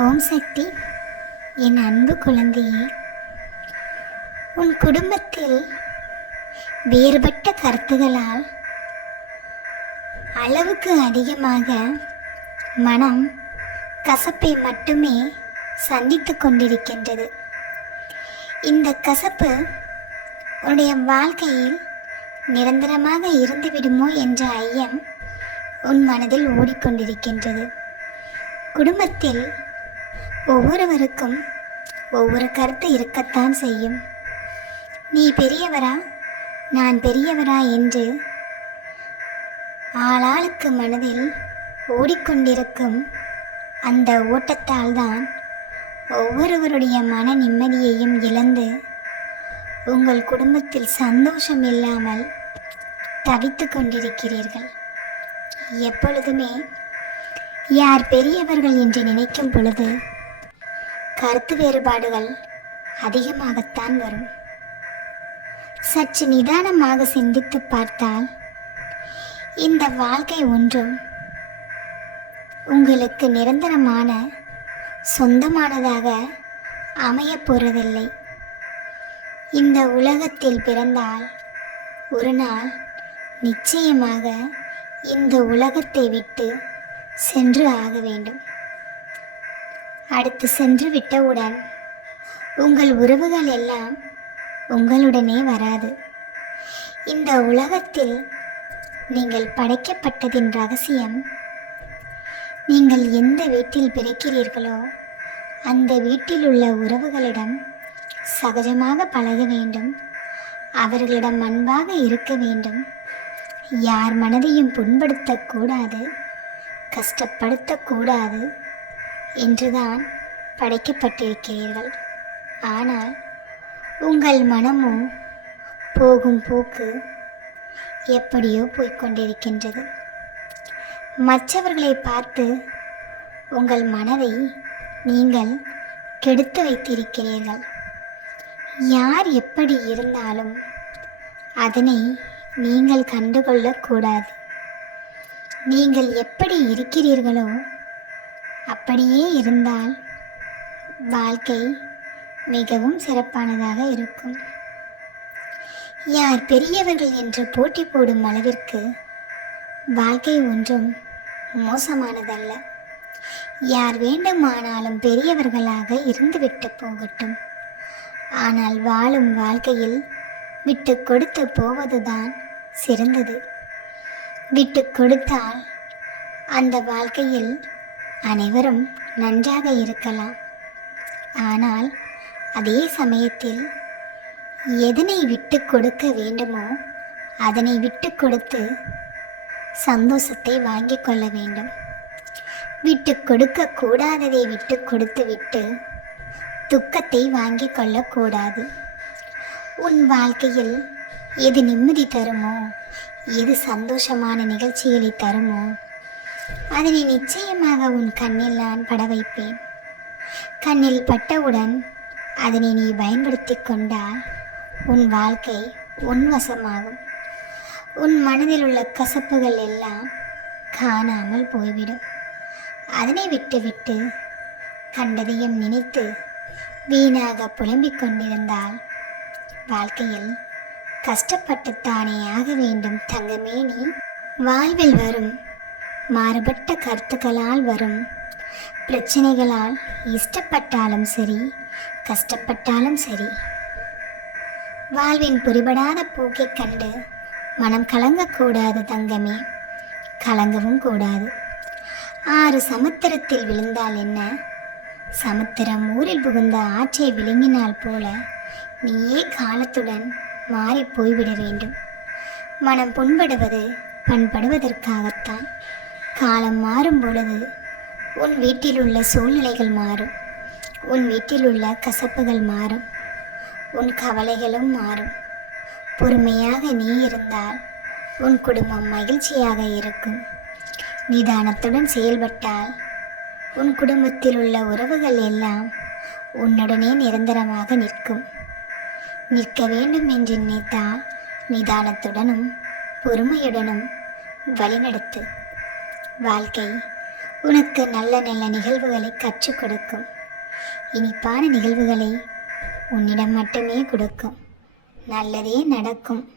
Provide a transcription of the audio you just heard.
ஓம் சக்தி. என் அன்பு குழந்தையே உன் குடும்பத்தில் வேறுபட்ட கருத்துகளால் அளவுக்கு அதிகமாக மனம் கசப்பை மட்டுமே சந்தித்து கொண்டிருக்கின்றது. இந்த கசப்பு உன்னுடைய வாழ்க்கையில் நிரந்தரமாக இருந்துவிடுமோ என்ற ஐயம் உன் மனதில் ஓடிக்கொண்டிருக்கின்றது. குடும்பத்தில் ஒவ்வொருவருக்கும் ஒவ்வொரு கருத்து இருக்கத்தான் செய்யும். நீ பெரியவரா நான் பெரியவரா என்று ஆளாளுக்கு மனதில் ஓடிக்கொண்டிருக்கும் அந்த ஓட்டத்தால் தான் ஒவ்வொருவருடைய மன நிம்மதியையும் இழந்து உங்கள் குடும்பத்தில் சந்தோஷம் இல்லாமல் தவித்து கொண்டிருக்கிறீர்கள். எப்பொழுதுமே யார் பெரியவர்கள் என்று நினைக்கும் பொழுது கருத்து வேறுபாடுகள் அதிகமாகத்தான் வரும். சற்று நிதானமாக சிந்தித்து பார்த்தால் இந்த வாழ்க்கை ஒன்றும் உங்களுக்கு நிரந்தரமான சொந்தமானதாக அமையப் போறதில்லை. இந்த உலகத்தில் பிறந்தால் ஒரு நாள் நிச்சயமாக இந்த உலகத்தை விட்டு சென்று ஆக வேண்டும். அடுத்து சென்று விட்டவுடன் உங்கள் உறவுகள் எல்லாம் உங்களுடனே வராது. இந்த உலகத்தில் நீங்கள் படைக்கப்பட்டதின் ரகசியம் நீங்கள் எந்த வீட்டில் பிறக்கிறீர்களோ அந்த வீட்டில் உள்ள உறவுகளிடம் சகஜமாக பழக வேண்டும். அவர்களிடம் அன்பாக இருக்க வேண்டும். யார் மனதையும் புண்படுத்தக்கூடாது கஷ்டப்படுத்தக்கூடாது. என்றுதான் படைக்கப்பட்டிருக்கிறீர்கள். ஆனால் உங்கள் மனமும் போகும் போக்கு எப்படியோ போய்க்கொண்டிருக்கின்றது. மற்றவர்களை பார்த்து உங்கள் மனதை நீங்கள் கெடுத்து வைத்திருக்கிறீர்கள். யார் எப்படி இருந்தாலும் அதனை நீங்கள் கண்டுகொள்ளக்கூடாது. நீங்கள் எப்படி இருக்கிறீர்களோ அப்படியே இருந்தால் வாழ்க்கை மிகவும் சிறப்பானதாக இருக்கும். யார் பெரியவர்கள் என்று போட்டி போடும் அளவிற்கு வாழ்க்கை ஒன்றும் மோசமானதல்ல. யார் வேண்டுமானாலும் பெரியவர்களாக இருந்துவிட்டு போகட்டும். ஆனால் வாழும் வாழ்க்கையில் விட்டு கொடுத்து போவதுதான் சிறந்தது. விட்டு கொடுத்தால் அந்த வாழ்க்கையில் அனைவரும் நன்றாக இருக்கலாம். ஆனால் அதே சமயத்தில் எதனை விட்டு கொடுக்க வேண்டுமோ அதனை விட்டு கொடுத்து சந்தோஷத்தை வாங்கி கொள்ள வேண்டும். விட்டு கொடுக்க கூடாததை விட்டு கொடுத்து விட்டு துக்கத்தை வாங்கி கொள்ளக்கூடாது உன் வாழ்க்கையில் எது நிம்மதி தருமோ எது சந்தோஷமான நிகழ்ச்சிகளை தருமோ அதனை நிச்சயமாக உன் கண்ணில் நான் பட வைப்பேன். கண்ணில் பட்டவுடன் அதனை நீ பயன்படுத்தி கொண்டால் உன் வாழ்க்கை உன் வசமாகும் உன் மனதில் உள்ள கசப்புகள் எல்லாம் காணாமல் போய்விடும். அதனை விட்டுவிட்டு கண்டதையும் நினைத்து வீணாக புலம்பிக் கொண்டிருந்தால் வாழ்க்கையில் கஷ்டப்பட்டுத்தானே ஆக வேண்டும் தங்கமே நீ. வாழ்வில் வரும் மாறுபட்ட கருத்துக்களால் வரும். பிரச்சனைகளால் இஷ்டப்பட்டாலும் சரி கஷ்டப்பட்டாலும் சரி. வாழ்வின் புரிபடாத போக்கைக் கண்டு மனம் கலங்கக்கூடாது தங்கமே. கலங்கவும் கூடாது. ஆறு சமுத்திரத்தில் விழுந்தால் என்ன? சமுத்திரம் ஊரில் புகுந்த ஆற்றை விழுங்கினால் போல நீயே காலத்துடன் மாறி போய்விட வேண்டும். மனம் புண்படுவது பண்படுவதற்காகத்தான். காலம் மாறும் பொழுது உன் வீட்டில் உள்ள சூழ்நிலைகள் மாறும். உன் வீட்டில் உள்ள கசப்புகள் மாறும். உன் கவலைகளும் மாறும். பொறுமையாக நீ இருந்தால் உன் குடும்பம் மகிழ்ச்சியாக இருக்கும். நிதானத்துடன் செயல்பட்டால் உன் குடும்பத்தில் உள்ள உறவுகள் எல்லாம் உன்னுடனே நிரந்தரமாக நிற்கும். நிற்க வேண்டும் என்று நினைத்தால் நிதானத்துடனும் பொறுமையுடனும் வழிநடத்து. வாழ்க்கை உனக்கு நல்ல நல்ல நிகழ்வுகளை கற்றுக் கொடுக்கும். இனிப்பான நிகழ்வுகளை உன்னிடம் மட்டுமே கொடுக்கும். நல்லதே நடக்கும்.